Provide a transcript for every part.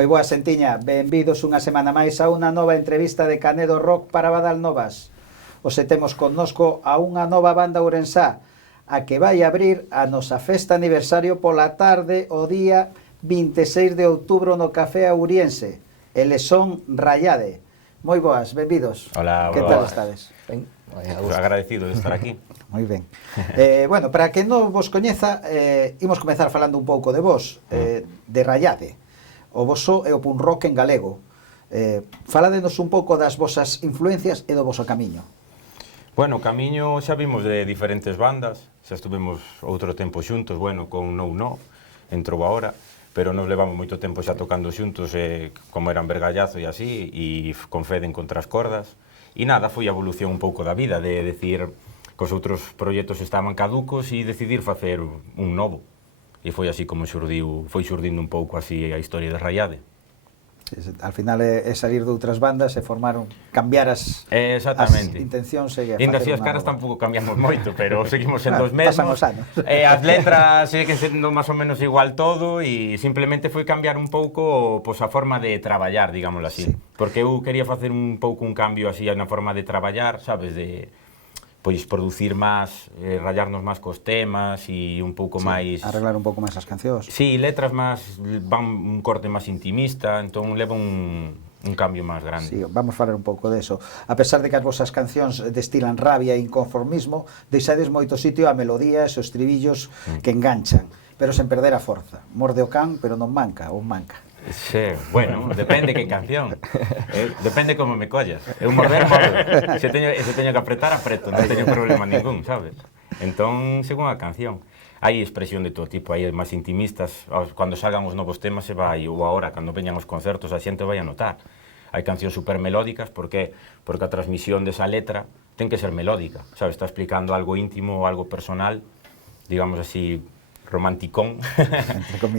Moi boa, Sentiña, benvidos unha semana máis a unha nova entrevista de Canedo Rock para Badal Novas. Hoxe temos connosco a unha nova banda ourensá, a que vai abrir a nosa festa aniversario pola tarde o día 26 de outubro no Café Auriense. Eles son Rayade. Moi boas, benvidos. Hola, que tal estades? Ben, agradecido de estar aquí. Moi ben. Bueno, para que non vos coñeza, imos comezar falando un pouco de vos, de Rayade. O voso é o punk rock en galego. Faladenos un pouco das vosas influencias e do voso camiño. Bueno, o camiño xa vimos de diferentes bandas, xa estuvemos outro tempo xuntos, bueno, con No, entrou agora, pero nos levamos moito tempo xa tocando xuntos, como eran Vergallazo e así, e con Feden contra as cordas. E nada, foi a evolución un pouco da vida, de decir que os outros proxectos estaban caducos e decidir facer un novo. E foi así como foi xurdindo un pouco así a historia de Rayade. Al final é salir de outras bandas e formaron, cambiar as intencións e facer así as caras tampouco cambiamos moito, pero seguimos sendo os mesmos. Pasan os anos. As letras seguen sendo máis ou menos igual todo e simplemente foi cambiar un pouco pois, a forma de traballar, digámoslo así. Sí. Porque eu quería facer un pouco un cambio así na forma de traballar, sabes, de pois producir máis, rayarnos máis cos temas e un pouco máis... Arreglar un pouco máis as cancións. Sí, letras máis, van un corte máis intimista, entón leva un cambio máis grande. Sí, vamos falar un pouco deso. A pesar de que as vosas cancións destilan rabia e inconformismo, deixades moito sitio a melodías e os estribillos que enganchan, pero sen perder a forza. Morde o can, pero non manca, ou manca. Sí, bueno, depende que canción. Depende como me collas. Eu morder. Se teño que apretar, apreto. Non teño problema ningún, sabes? Entón, según a canción. Hai expresión de todo tipo, hai máis intimistas. Cando salgan os novos temas se vai, ou agora, cando veñan os concertos, a xente vai a notar. Hai cancións super melódicas, porque a transmisión desa letra ten que ser melódica, sabes? Está explicando algo íntimo, algo personal, digamos así, romanticón,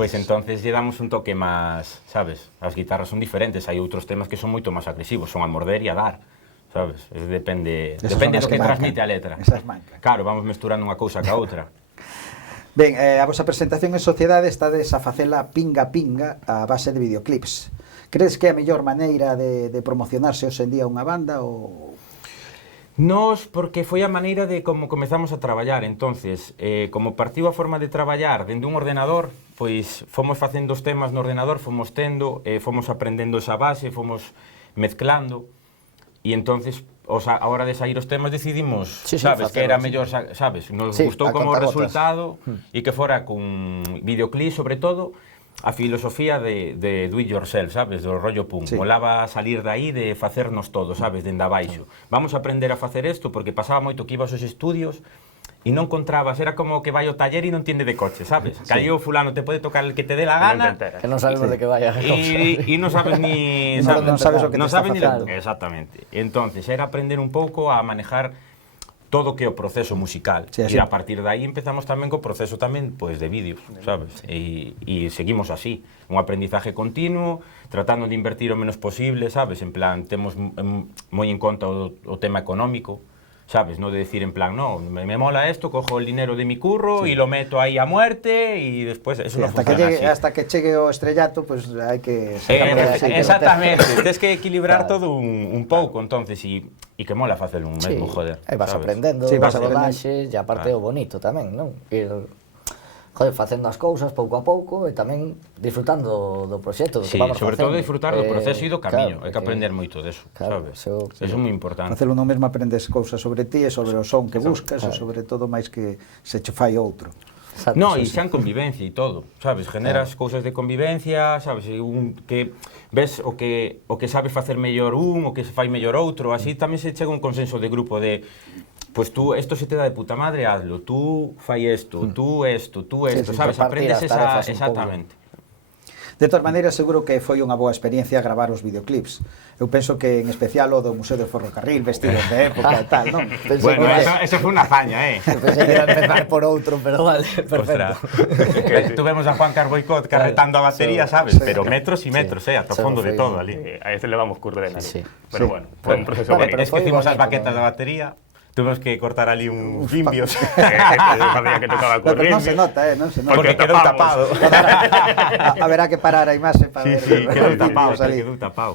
pois entonces lle damos un toque máis, sabes? As guitarras son diferentes, hai outros temas que son moito máis agresivos, son a morder e a dar, sabes? Depende do que transmite a letra. Esas mancan. Claro, vamos mesturando unha cousa ca outra. Ben, a vosa presentación en sociedade estades a facela pinga a base de videoclips. Crees que é a mellor maneira de promocionarse hoxe en día unha banda ou... Nos, porque foi a maneira de como comezamos a traballar, entonces, como partiu a forma de traballar dende un ordenador, pois fomos facendo os temas no ordenador, fomos tendo, fomos aprendendo esa base, fomos mezclando, e entonces, a hora de sair os temas decidimos, sabes, que era mellor, sabes, nos gustou como resultado, e que fora con videoclip, sobre todo, a filosofía de do it yourself, sabes, do rollo punk. Molaba salir de aí, de facernos todo, sabes, dende abaixo. Vamos a aprender a facer isto, porque pasaba moito que ibas aos estudios e non encontrabas, era como que vai ao taller e non tiende de coche, sabes? Que aí o fulano te pode tocar el que te dé la gana, que non sabes de que vai a cousa. E non sabes ni... Non sabes o que te está facendo. Exactamente. Entonces, era aprender un pouco a manejar todo o que é o proceso musical. E a partir de aí empezamos tamén co proceso tamén pois de vídeos, sabes? E seguimos así, un aprendizaje continuo, tratando de invertir o menos posible, sabes? En plan, temos moi en conta o tema económico, sabes? No de decir en plan, no, me mola esto, cojo el dinero de mi curro y lo meto ahí a muerte y después eso no funciona así. Hasta que chegue o estrellato, pues hai que... Exactamente, tens que equilibrar todo un pouco, entonces, e que mola facer un mesmo, joder. E vas aprendendo, vas a rodaxe, e aparte o bonito tamén, non? Joder, facendo as cousas pouco a pouco e tamén disfrutando do proxecto, do que vamos facendo. Sobre todo disfrutar do proceso e do camiño, hai que aprender moito deso, sabes? Eso é moi importante. Facelo non mesmo aprendes cousas sobre ti e sobre o son que buscas e sobre todo máis que se che fai outro. No, e xa en convivencia e todo, sabes? Generas cousas de convivencia, sabes? Que ves o que sabe facer mellor o que se fai mellor outro, así tamén se chega un consenso de grupo de pues tú, esto se te da de puta madre, hazlo, tú fai esto, tú esto, sabes? Aprendes esa... Exactamente. De todas maneiras, seguro que foi unha boa experiencia gravar os videoclips. Eu penso que, en especial, o do Museo do Ferrocarril, vestidos de época e tal, non? Bueno, eso foi unha hazaña, Pensei que iba a empezar por outro, pero vale, perfecto. Tuvemos a Juan Carboicot carretando a batería, sabes? Pero metros e metros, ata o fondo de todo ali. A ese levamos curro de nada. Pero bueno, foi un proceso bonito. Es que hicimos as baquetas da batería, Tuvimos que cortar ali uns bimbios. Sabía que tocaba Pero correr. non se nota, non se nota. Porque quedou tapado. Haberá que parar a imaxe para Sí, ver sí, quedou os tapado, vídeos ali. quedou tapado.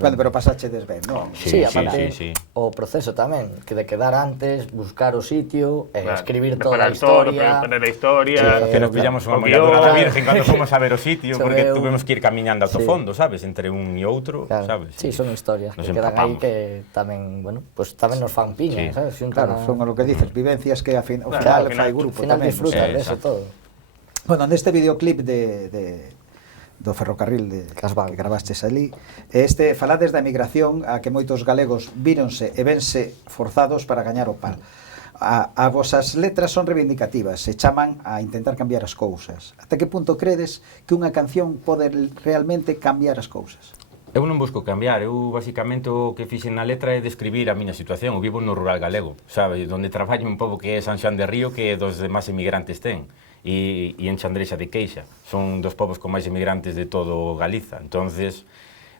Bueno, pero pasachedes ben, non? Sí, aparte, sí. o proceso tamén, que de quedar antes, buscar o sitio, Claro, escribir toda a preparar todo, historia. poner a historia. Que nos pillamos unha o molladura da guión. virgen cando fomos a ver o sitio, porque Choveu. tuvemos que ir camiñando ata o Sí. fondo, sabes? Entre un e outro, Claro, sabes? sí, son historias Nos que quedan aí empapamos. que tamén, bueno, pues tamén nos fan piña, Sí. sabes? Xuntan Claro, a- son o que dices, vivencias que ao final Claro, fai al grupo Al final tamén. disfrutas de eso exacto. todo. Bueno, neste videoclip do ferrocarril Casval. que grabastes ali, falades da emigración a que moitos galegos víronse e vense forzados para gañar o pan. A vosas letras son reivindicativas, se chaman a intentar cambiar as cousas. Até que punto credes que unha canción pode realmente cambiar as cousas? Eu non busco cambiar, eu basicamente o que fixen na letra é describir a miña situación. Eu vivo no rural galego, sabes, donde traballo un pobo que é San Xoán de Río, que dos demais emigrantes ten, e en Chandrexa de Queixa. Son dos povos con máis emigrantes de todo Galiza. Entonces,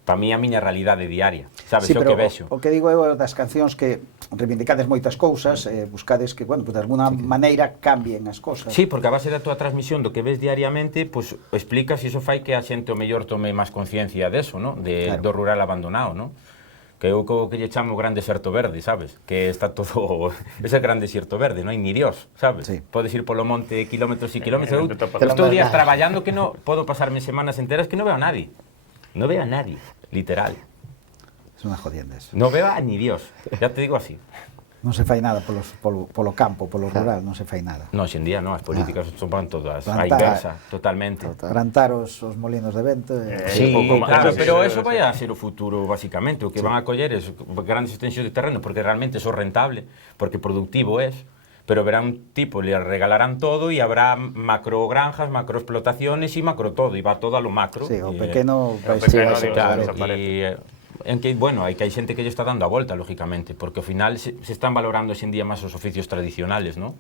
para mí a miña realidade diaria, sabes, Sí, é o pero que vexo. o que digo eu é das cancións que reivindicades moitas cousas, buscades que, bueno, pues, de alguna maneira cambien as cousas. Sí, porque a base da túa transmisión do que ves diariamente, pues, explicas e iso fai que a xente o mellor tome máis conciencia deso, ¿no? Claro. Do rural abandonado, ¿no? Que eu co que lle chamo o gran deserto verde, sabes? Que está todo ese gran desierto verde, non hai ni Dios, sabes? Sí. Podes ir polo monte kilómetros e kilómetros. non te topas Eu estou con días nada. traballando que no podo pasarme semanas enteras que non veo a nadie. Non veo a nadie, literal. Es unha jodienda eso. Non veo a ni Dios, ya te digo así. Non se fai nada polo campo, polo rural, non se fai nada. No, hoxe en día non, as políticas son todas a Plantar- inversa, totalmente. Plantar os molinos de vento Sí, pouco máis, claro, sí, pero sí, eso sí. vai a ser o futuro, basicamente. O que van a coller es grandes extensións de terreno, porque realmente eso é rentable, porque productivo es, pero verán tipo, le regalarán todo e habrá macro granjas, macro explotaciones e macro todo, e va todo a lo macro. Sí, o E, pequeno o vai ser- pequeno, sí, digo, claro, desaparece. en que, bueno, hai xente que lle está dando a volta, lógicamente, porque ao final se están valorando hoxe en día máis os oficios tradicionales, ¿no?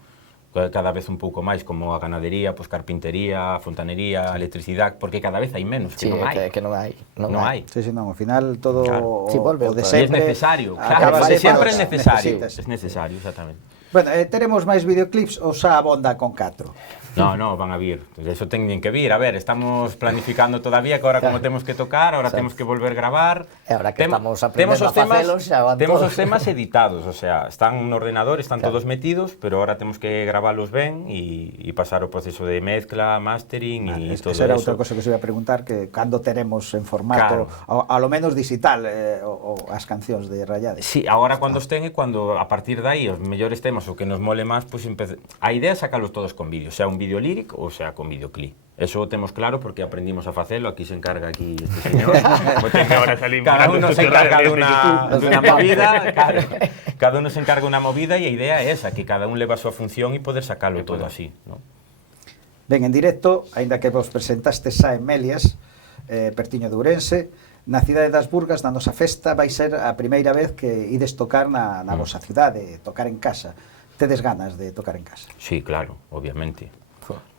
Cada vez un pouco máis, como a ganadería, pues, carpintería, fontanería, electricidade, porque cada vez hai menos, que Sí, non hai. que non hai. Non hai. Sí, sí, non, ao final todo Claro. Sí, volve o de outra E vez. es sempre necesario, acaba claro, de sempre é parar. necesario. Necesitas. Es necesario, exactamente. Bueno, teremos máis videoclips ou xa abonda con 4? No, no, van a vir. Eso teñen que vir. A ver, estamos planificando todavía que ahora como temos que tocar, ahora temos que volver gravar. E ahora que estamos temos aprendendo os a facelos, xa van temos todos. os temas editados, o sea, están no ordenador, están Claro. todos metidos, pero ahora temos que graválos ben e pasar o proceso de mezcla, mastering e todo Esa era eso. outra cosa que se iba a preguntar, que cando teremos en formato, a lo menos digital, as cancións de Rayade. Sí, agora cando estén é cando a partir de aí os mellores temas o que nos mole máis, pues, a idea é sacalos todos con vídeo, sea un vídeo lírico ou sea con videoclip. Eso o temos claro porque aprendimos a facelo, aquí se encarga aquí este señor. Ahora salimos Cada uno se encarga de una una movida, claro. Cada uno se encarga una movida e a idea é esa, que cada un leva a súa función e poder sacarlo todo así, ¿no? Ben, en directo, aínda que vos presentastes xa en Melias, pertiño de Ourense, na cidade das Burgas, na nosa festa, vai ser a primeira vez que ides tocar na vosa cidade, tocar en casa. Tedes ganas de tocar en casa? Sí, claro, obviamente.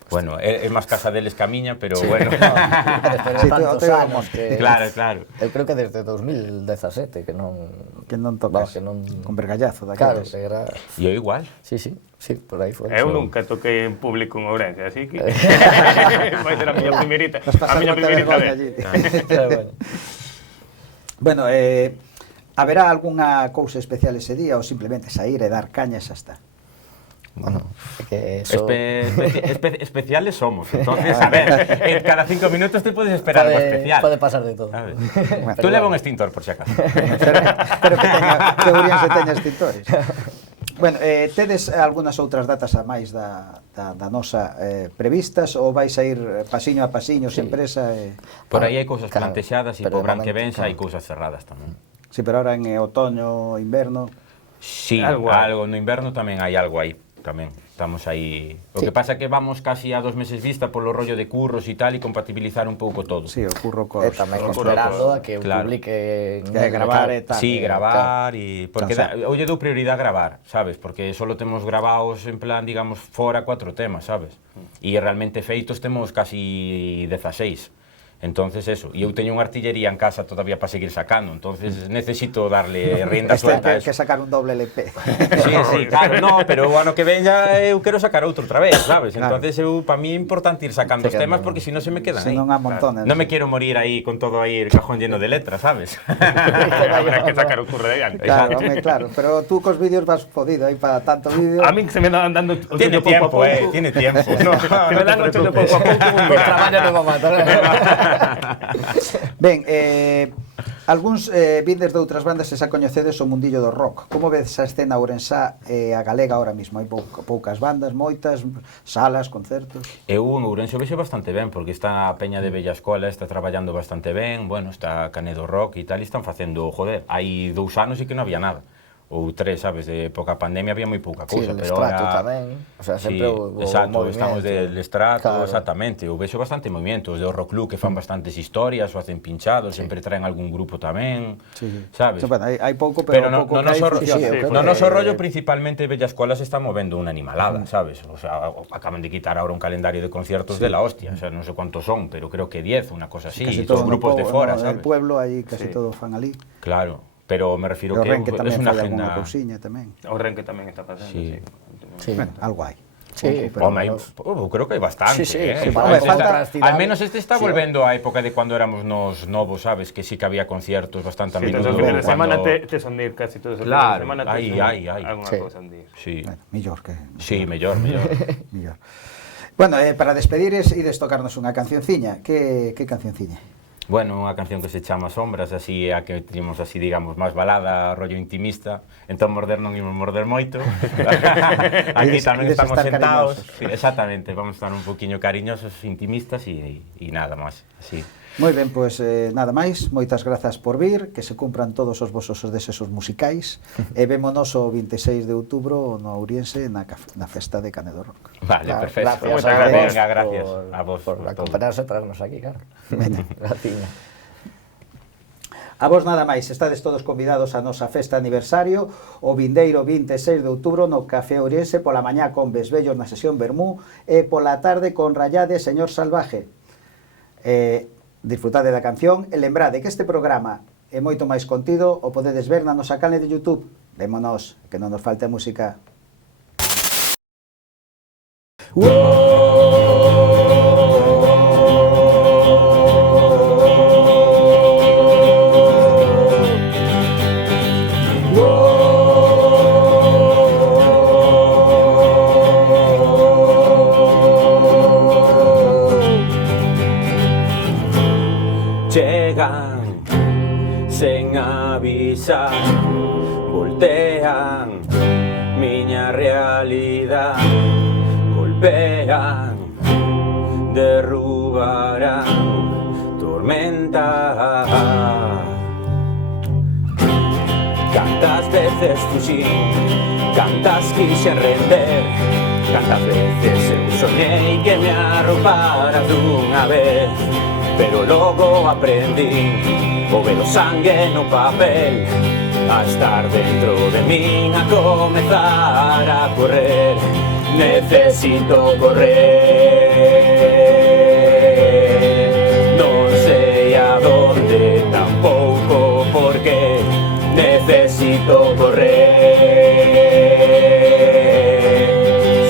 Bueno, é máis casa deles que a miña, pero bueno. Pero Sí, tantos te- anos que... Claro, claro. Eu creo que desde 2017 que non... Que non tocas? Vamos, que non... Con vergallazo Claro, daqueles. que era... E eu igual. Sí, sí, sí, por aí foi. Eu nunca toquei en público en Ourense, así que vai ser a miña primeirita, Vas a pasar miña moita primeirita vergoña vez. allí. Pero bueno. Bueno, haberá algunha cousa especial ese día ou simplemente sair e dar caña e xa está? Bueno, que eso... Especiales somos, entonces, a ver, cada 5 minutos te puedes esperar algo especial. Puede pasar de todo. ¿Sabes? Bueno, Tú leva un extintor, por si acaso. Pero que Ourense teña extintores. Bueno, tedes algunhas outras datas a máis da nosa previstas ou vais a ir pasiño a pasiño, sen presa? Por aí hai cousas Claro, plantexadas e pero por de Gran que momento, venza hai claro. cousas cerradas tamén. Sí, pero ahora en outoño, inverno... Sí, Algo algo, hai. no inverno tamén hai algo aí, tamén. Estamos aí... O Sí. que pasa é que vamos casi a 2 meses vista polo rollo de curros e tal e compatibilizar un pouco todo. Sí, ocurro E cos... tamén Os esperando a que Claro. publique... Que gravar e tal. Sí, gravar e... Porque Claro. eu lle dou prioridade a gravar, sabes? Porque solo temos grabados en plan, digamos, fora 4 temas, sabes? E realmente feitos temos casi 16. Entonces eso, e eu teño unha artillería en casa todavía para seguir sacando, entonces necesito darle rienda Este suelta a que eso. sacar un doble LP. Sí, claro, no, pero o ano que veña eu quero sacar outro outra vez, sabes? Claro. Entonces para mí é importante ir sacando os temas porque si no se me quedan Se aí. non amontonan. No me quiero morir aí con todo aí el cajón lleno de letras, ¿sabes? Habrá que sacar o curro de diante. Claro, home, claro, pero tú cos vídeos vas jodido aí para tanto vídeo. A min se me dan dando o Tiene chollo pouco a tiempo, pouco. tiene tiempo. No, Se me dan o chollo pouco a pouco. Pues traballo non va matar. Ben, algúns vídeos de outras bandas se xa coñecedes o mundillo do rock. Como ves a escena ourensá e a galega ahora mismo? Hai poucas bandas, moitas, salas, concertos? Eu en Ourense o vexo bastante ben, porque está a Peña de Bella Escola, está traballando bastante ben, bueno, está Canedo Rock e tal, e están facendo, joder, hai 2 anos e que non había nada. Ou 3, sabes, de época pandemia había moi pouca Sí, cousa, el pero estrato ahora... tamén, o sea, Sí, sempre o exacto, movimiento. estamos del estrato, Claro. exactamente, eu vexo bastante movimento, os de Horror Club que fan bastantes historias, o hacen pinchados, sempre traen algún grupo tamén, sabes? Sí, bueno, hai pouco, Pero pero no, pouco no que hai noso, funciona. sí, no noso rollo principalmente Bella Escola se está movendo unha animalada, sabes? O sea, acaban de quitar ahora un calendario de conciertos de la hostia, o sea, non sé cuántos son, pero creo que 10, unha cosa así, Casi y todos todo grupos de fora, no, sabes? el pueblo aí casi todo fan ali. Claro, pero me refiero Pero que Renque tamén es unha fai alguna agenda... cousiña tamén. O Renque tamén está facendo, Sí. sí. Sí. Bueno, algo hai. Sí, Pero Home, creo que hai bastante, Sí, sí, eh? sí, vamos, Está- falta- al menos este está Sí, volvendo á época de cuando éramos nos novos, sabes? Que sí que había conciertos bastante a Sí, menudo. todos os fines de semana cuando- te son dir casi todos os Claro, fines de semana aí, aí. alguna Sí. cousa en dir. Sí, Bueno, millor que... sí, mellor. Millor. Bueno, para despedires ides tocarnos unha cancionciña. Que cancionciña? Bueno, unha canción que se chama Sombras, así a que temos así, digamos, máis balada, rollo intimista. Entón morder non imos morder moito. Aquí tamén Ides estamos estar sentados. cariñosos. Sí, exactamente, vamos a estar un poquinho cariñosos, intimistas e nada máis, así. Moi ben, pois nada máis, moitas grazas por vir, que se cumpran todos os vosos desexos musicais e vémonos o 26 de outubro no Ouriense na festa de Canedo Rock. Vale, perfecto. Moitas a gracias. vos Venga, gracias por, a vos por por todo. acompañarnos e traernos aquí, claro. Graciña. A vos nada máis, estades todos convidados a nosa festa aniversario o vindeiro 26 de outubro no Café Ouriense pola mañá con Besbellos na sesión Bermú e pola tarde con Rayade Señor Salvaje. Disfrutade da canción e lembrade que este programa e moito máis contido o podedes ver na nosa canle de YouTube. Vémonos, que non nos falte música. Chegan sen avisar, voltean miña realidade, golpean, derrubarán, tormenta. Cantas veces fuxín, cantas quixen render, cantas veces eu soñei que me arropara dunha vez. Pero logo aprendí o ver o sangue no papel, a estar dentro de min, a comezar a correr. Necesito correr, non sei a donde, tampouco por qué. Necesito correr,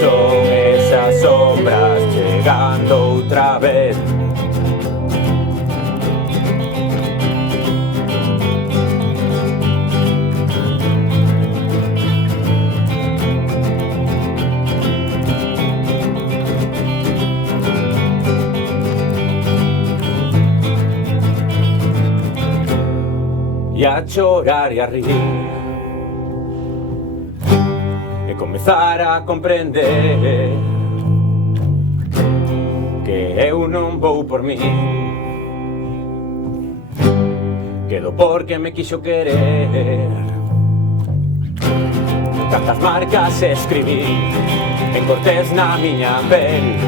son esas sombras chegando outra vez. E a chorar e a rir, e comezar a comprender que eu non vou por min, quedo porque me quixo querer. Tantas marcas escribí en cortes na miña pel,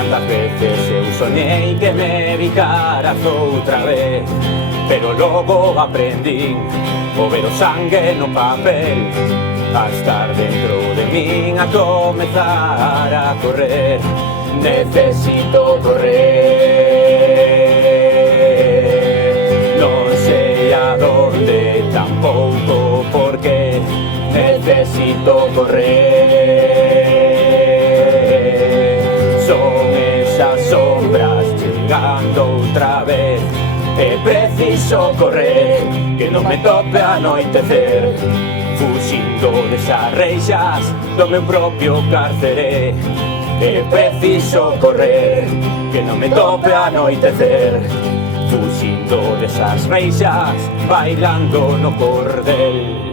tantas veces eu soñei que me evicaras outra vez. Pero logo aprendí o ver o sangue no papel, a estar dentro de min, a comezar a correr. Necesito correr. necesito correr. Son esas sombras chegando outra vez. É preciso correr, que non me tope a anoitecer. Fuxindo desas reixas do meu propio cárcere. É preciso correr, que non me tope a anoitecer. Fuxindo desas reixas, bailando no cordel.